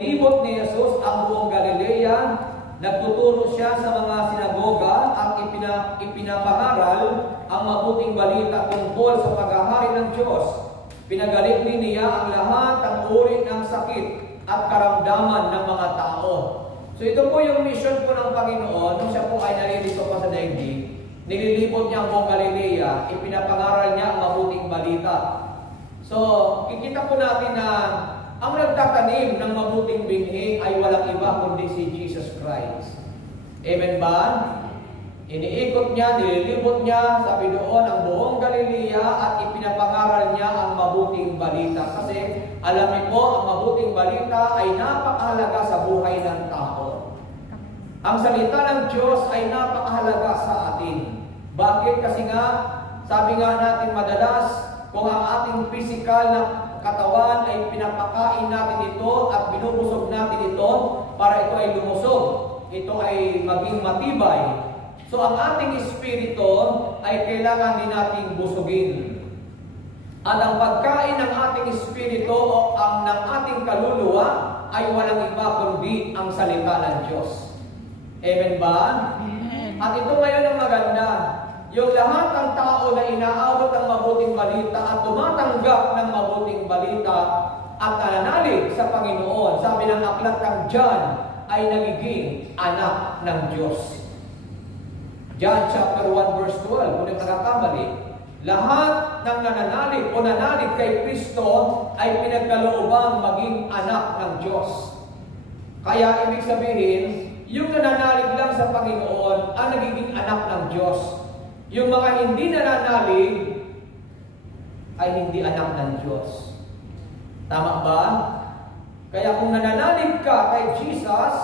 Ibot ni Jesus ang buong Galilea, nagtuturo siya sa mga sinagoga at ipinapangaral ang mabuting balita tungkol sa paghahari ng Diyos. Pinagaling din niya ang lahat ng uri ng sakit at karamdaman ng mga tao. So ito po yung mission po ng Panginoon nung siya po ay naririto pa sa daigdig. Nililibot niya ang buong Galilea, ipinapangaral niya ang mabuting balita. So, kikita po natin na ang nagtatanim ng mabuting binhi ay walang iba kundi si Jesus Christ. Amen ba? Iniikot niya, nililibot niya, sabi doon, ang buong Galilea at ipinapangaral niya ang mabuting balita. Kasi alam niyo po, ang mabuting balita ay napakahalaga sa buhay ng tao. Ang salita ng Diyos ay napakahalaga sa atin. Bakit? Kasi nga, sabi nga natin madalas, kung ang ating physical na katawan ay pinapakain natin ito at binubusog natin ito para ito ay lumusog, ito ay maging matibay. So ang ating espiritu ay kailangan din nating busugin. At ang pagkain ng ating espiritu o ang ng ating kaluluwa ay walang iba kundi ang salita ng Diyos. Amen ba? Amen. At ito ngayon ang maganda. Yung lahat ng tao na inaabot ng mabuting balita at tumatanggap ng mabuting balita at nananalig sa Panginoon, sabi ng aklat ng John, ay nagiging anak ng Diyos. John chapter 1 verse 12, kung nagkakamali, lahat ng nananalig o nanalig kay Kristo ay pinagkaloobang maging anak ng Diyos. Kaya ibig sabihin, yung nananalig lang sa Panginoon ang nagiging anak ng Diyos. Yung mga hindi nananalig ay hindi anak ng Diyos. Tama ba? Kaya kung nananalig ka kay Jesus,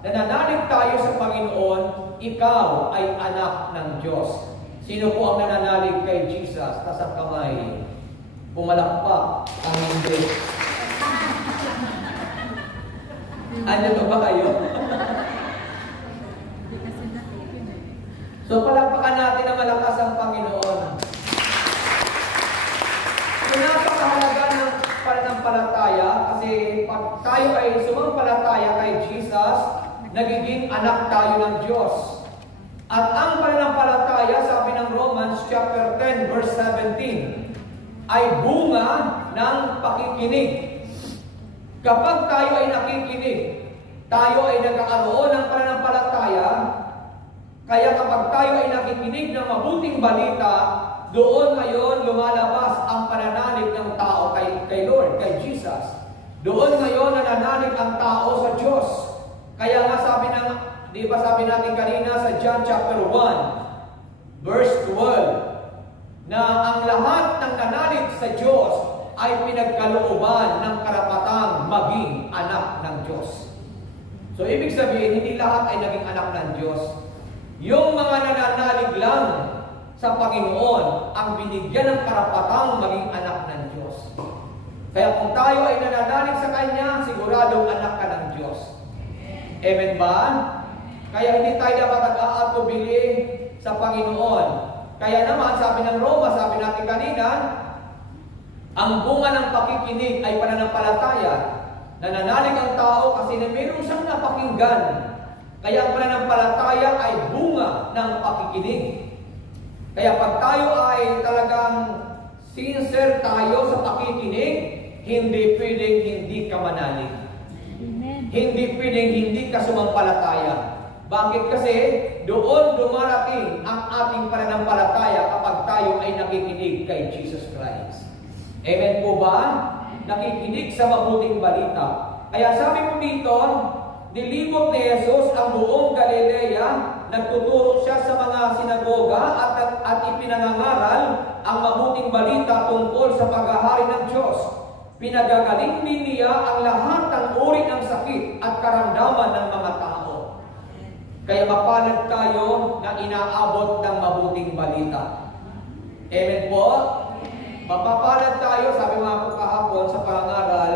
nananalig tayo sa Panginoon, ikaw ay anak ng Diyos. Sino po ang nananalig kay Jesus? Taas ang kamay. Pumalakpak ang hindi. Ano ba kayo? So, palakpakan natin na malakas ang Panginoon. So, napakahalaga ng pananampalataya kasi pag tayo ay sumampalataya kay Jesus, nagiging anak tayo ng Diyos. At ang pananampalataya, sabi ng Romans chapter 10 verse 17, ay bunga ng pakikinig. Kapag tayo ay nakikinig, tayo ay nagkakaroon ng pananampalataya. Kaya kapag tayo ay nakikinig ng mabuting balita, doon ngayon lumalabas ang pananalig ng tao kay Lord, kay Jesus. Doon ngayon nananalig ang tao sa Diyos. Kaya nga di ba sabi natin kanina sa John chapter 1, verse 12, na ang lahat ng nanalig sa Diyos ay pinagkalooban ng karapatang maging anak ng Diyos. So ibig sabihin, hindi lahat ay naging anak ng Diyos. Yung mga nananalig lang sa Panginoon ang binigyan ng karapatang maging anak ng Diyos. Kaya kung tayo ay nananalig sa Kanya, siguradong anak ka ng Diyos. Amen ba? Kaya hindi tayo dapat nag-aatubili sa Panginoon. Kaya naman, sabi ng Roma, sabi natin kanina, ang bunga ng pakikinig ay pananampalataya. Nananalig ang tao kasi mayroon siyang napakinggan. Kaya ang pananampalataya ay bunga ng pakikinig. Kaya pag tayo ay talagang sincere tayo sa pakikinig, hindi pwedeng hindi ka manalig. Amen. Hindi pwedeng hindi ka sumampalataya. Bakit? Kasi doon dumarating ang ating pananampalataya kapag tayo ay nakikinig kay Jesus Christ. Amen po ba? Nakikinig sa mabuting balita. Kaya sabi ko dito, nilibot ni Jesus ang buong Galilea, nagtuturo siya sa mga sinagoga at ipinangangaral ang mabuting balita tungkol sa paghahari ng Diyos. Pinagagaling din niya ang lahat ng uri ng sakit at karamdaman ng mga tao. Kaya mapalad tayo na inaabot ng mabuting balita. Amen po? Mapapalad tayo, sabi mga po kahapon sa pangaral,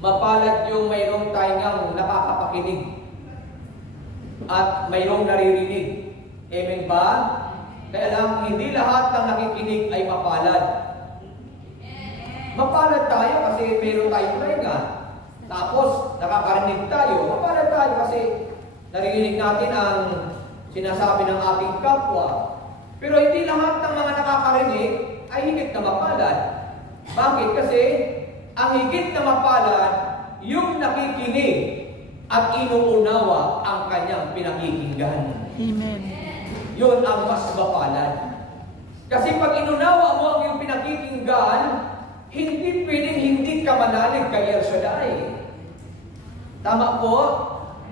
mapalad yung mayroong tayong nakakapakinig at mayroong naririnig. Amen ba? Kaya lang, hindi lahat ng nakikinig ay mapalad. Mapalad tayo kasi mayroon tayong tenga. Tapos, nakakarinig tayo. Mapalad tayo kasi narinig natin ang sinasabi ng ating kapwa. Pero hindi lahat ng mga nakakarinig ay higit na mapalad. Bakit? Kasi ang higit na mapalad, yung nakikinig at inuunawa ang kanyang pinakikinggan. Amen. Yun ang mas mapalad. Kasi pag inunawa mo ang iyong pinakikinggan, hindi pwedeng hindi ka manalig kay El Shaddai. Tama po?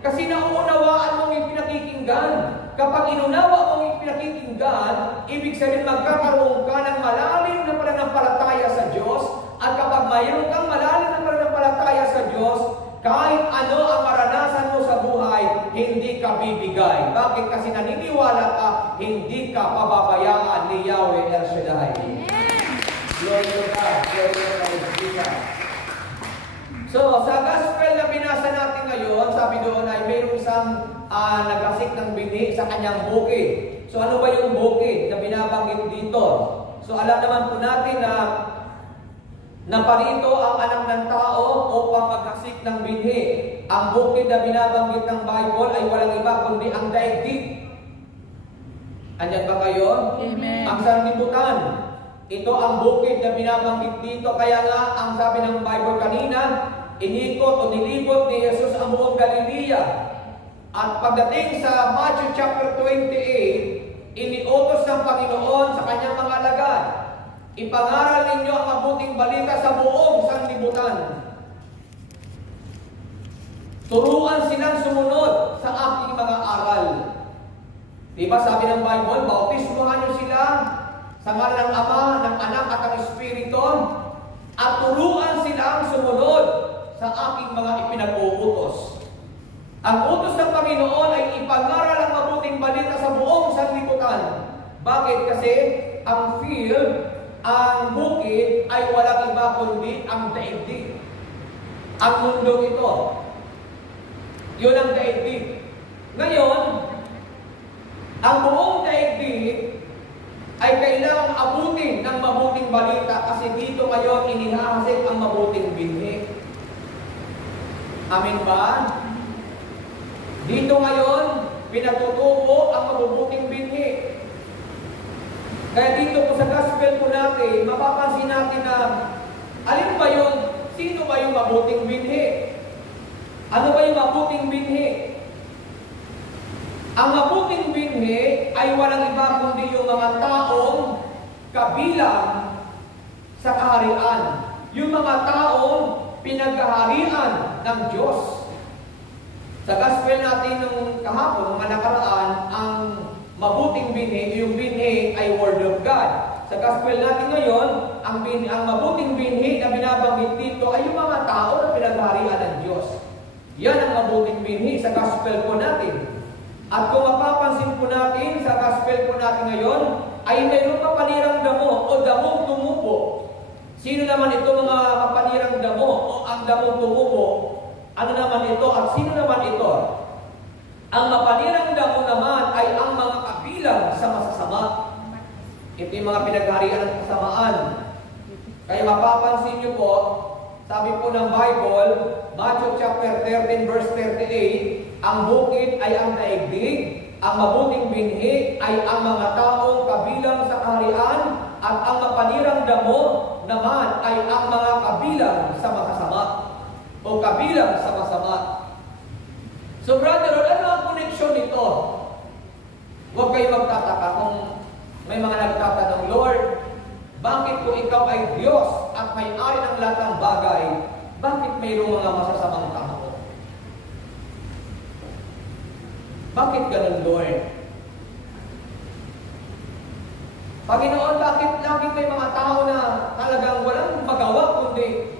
Kasi nauunawaan mo ang iyong pinakikinggan. Kapag inunawa mo ang iyong pinakikinggan, ibig sabihin magkakaroon ka ng malalim na pananampalataya sa Diyos. At kapag mayroon kang malalim na pananampalataya sa Diyos, kahit ano ang maranasan mo sa buhay, hindi ka bibigay. Bakit? Kasi naniniwala ka, hindi ka pababayaan ni Yahweh El Shaddai. Glory to God. Glory to God. So, sa gospel na binasa natin ngayon, sabi doon ay mayroong isang nagasik ng binhi sa kanyang bukid. So, ano ba yung bukid na binabanggit dito? So, alam naman po natin na naparito ang anak ng tao upang maghasik ng binhi. Ang bukid na binabanggit ng Bible ay walang iba kundi ang daigdig. Andyan ba kayo? Amen. Ang sanlibutan. Ito ang bukid na binabanggit dito. Kaya nga, ang sabi ng Bible kanina, inikot o nilibot ni Jesus ang buong Galilea. At pagdating sa Matthew chapter 28, iniutos ng Panginoon sa kanyang mga alagad, ipangaral ninyo ang mabuting balita sa buong sanlibutan. Turuan silang sumunod sa aking mga aral. Diba sabi ng Bible, bautismuhan nyo sila sa ngalan ng Ama, ng Anak at ng Espiritu, at turuan silang sumunod sa aking mga ipinag-uutos. Ang utos ng Panginoon ay ipangaral ang mabuting balita sa buong sanlibutan. Bakit? Kasi ang field, ang bukid ay walang iba kundi ang daigdig. Ang mundo ito. Yun ang daigdig. Ngayon, ang buong daigdig ay kailangang abutin ng mabuting balita kasi dito ngayon inihahasik ang mabuting binhi. Amin ba? Dito ngayon, pinatutubo ang mabubuting binhi. Kaya dito po sa gospel po natin, mapapansin natin na alin ba yung, sino ba yung mabuting binhi? Ano ba yung mabuting binhi? Ang mabuting binhi ay walang iba kundi yung mga taong kabilang sa kaharian. Yung mga taong pinaghaharian ng Diyos. Sa gospel natin nung kahapon, mga nakaraan, ang mabuting binhi, yung binhi ay Word of God. Sa gospel natin ngayon, ang mabuting binhi na binabanggit dito ay yung mga tao na pinaghaharian ng Diyos. Yan ang mabuting binhi sa gospel po natin. At kung mapapansin po natin sa gospel po natin ngayon, ay mayroong kapanirang damo o damong tumubo. Sino naman ito mga kapanirang damo o ang damong tumubo? Ano naman ito at sino naman ito? Ang mapanirang damo naman ay ang mga kabilang sa masasama. Ito yung mga pinagharian ng kasamaan. Kaya mapapansin niyo po, sabi po ng Bible, Matthew chapter 13 verse 38, ang bukid ay ang daigdig, ang mabuting binhi ay ang mga taong kabilang sa kaharian, at ang mapanirang damo naman ay ang mga kabilang sa masasama o kabilang sa masama. So brother, ano ang connection nito? Huwag kayo magtataka kung may mga nagtatanong, Lord, bakit kung ikaw ay Diyos at may-ari ng lahat ng bagay, bakit mayroong mga masasamang tao? Bakit ganun, Lord? Panginoon, bakit laging may mga tao na talagang walang magawa kundi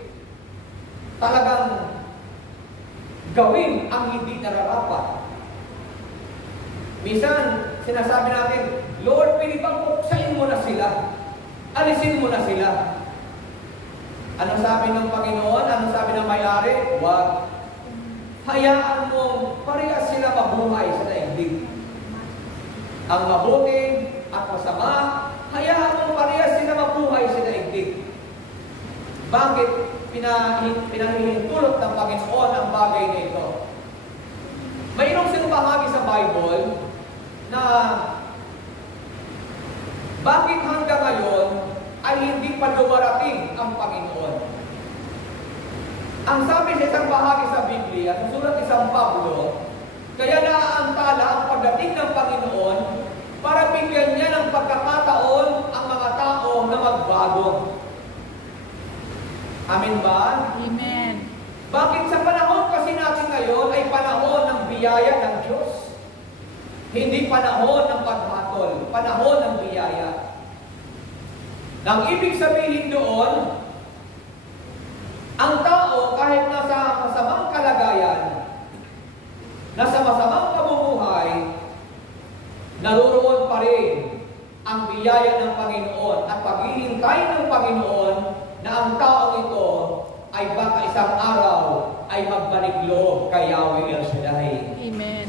talagang gawin ang hindi nararapat? Minsan, sinasabi natin, Lord, pwede bang buksain mo na sila? Alisin mo na sila. Anong sabi ng Panginoon? Anong sabi ng may-ari? Huwag. Hayaan mo, parehas sila mabuhay sa daigdig. Ang mabuti at masama, hayaan mo parehas sila mabuhay sa daigdig. Bakit? pinahihintulot ng Panginoon ang bagay na ito. Mayroong siyang bahagi sa Bible na bakit hanggang ngayon ay hindi pa dumarating ang Panginoon. Ang sabi sa isang bahagi sa Biblia, sa sulat ni San Pablo, kaya naaantala ang pagdating ng Panginoon para bigyan niya ng pagkakataon ang mga tao na magbago. Amen ba? Amen. Bakit sa panahon kasi natin ngayon ay panahon ng biyaya ng Diyos? Hindi panahon ng paghatol, panahon ng biyaya. Nang ibig sabihin doon, ang tao kahit nasa masamang kalagayan, nasa masamang pamumuhay, naroroon pa rin ang biyaya ng Panginoon at paghihintay ng Panginoon na ang taong ito ay baka isang araw ay magbalik loob kay Yahweh El Shaddai. Amen.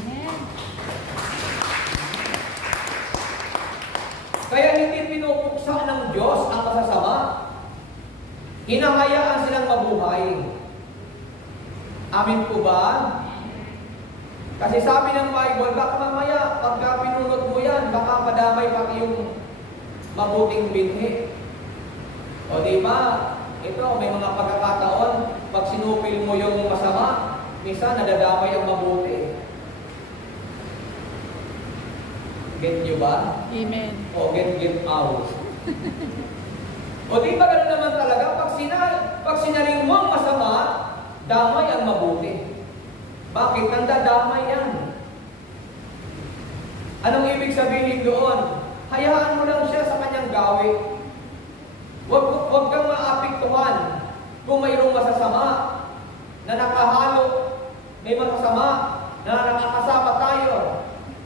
Kaya hindi pinupuksa ng Diyos ang masasama. Hinahayaan silang mabuhay. Amin po ba? Kasi sabi ng Bible, baka mamaya, pagka pinunod mo yan, baka madamay pati yung mabuting binhi. O di ba? Ito, may mga pagkakataon, pag sinupil mo yung masama, minsan nadadamay ang mabuti. Get nyo ba? Amen. O get out. O di ba gano'n naman talaga? Pag sinaling mo ang masama, damay ang mabuti. Bakit? Nandadamay yan. Anong ibig sabihin doon? Hayaan mo lang siya sa kanyang gawi. Huwag kang maapektuhan kung mayroong masasama na nakahalo, may masasama na nakakasama tayo.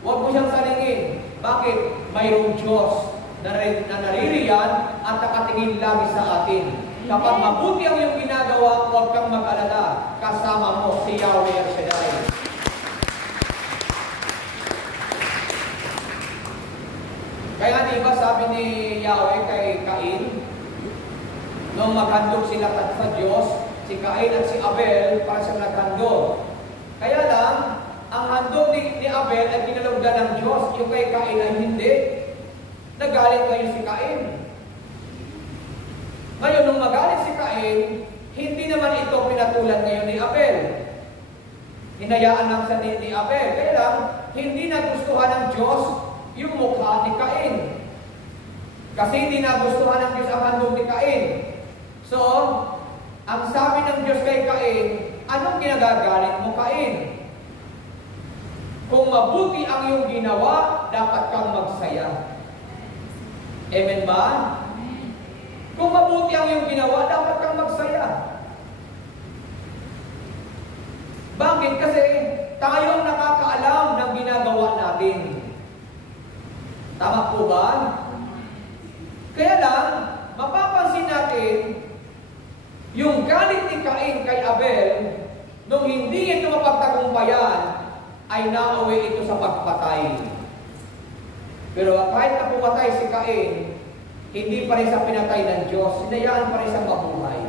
Huwag mo siyang salingin. Bakit? Mayroong Diyos na naririyan at nakatingin lagi sa atin. Kapag mabuti ang iyong ginagawa, huwag kang mag-alala. Kasama mo si Yahweh El Shaddai. Kaya di ba sabi ni Yahweh kay Cain, nung maghandog sila sa Diyos, si Cain at si Abel para sa naghandog. Kaya lang, ang handog ni Abel ay kinalugdan ng Diyos, yung kay Cain ay hindi. Nagalit kayo si Cain. Ngayon, nung magalit si Cain, hindi naman ito pinatulan ngayon ni Abel. Hinayaan lang sa ni Abel. Kaya lang, hindi nagustuhan ng Diyos yung mukha ni Cain. Kasi hindi nagustuhan ng Diyos ang handog ni Cain. So, ang sabi ng Diyos kay Cain, anong ginagagalit mo, Cain? Kung mabuti ang iyong ginawa, dapat kang magsaya. Amen ba? Kung mabuti ang iyong ginawa, dapat kang magsaya. Bakit? Kasi tayo ang nakakaalam ng ginagawa natin. Tama po ba? Kaya lang, mapapansin natin, yung galit ni Cain kay Abel, nung hindi ito mapagtagumpayan, ay nauwi ito sa pagpatay. Pero kahit na pumatay si Cain, hindi pa rin sa pinatay ng Diyos, hinayaan pa rin sa mabuhay.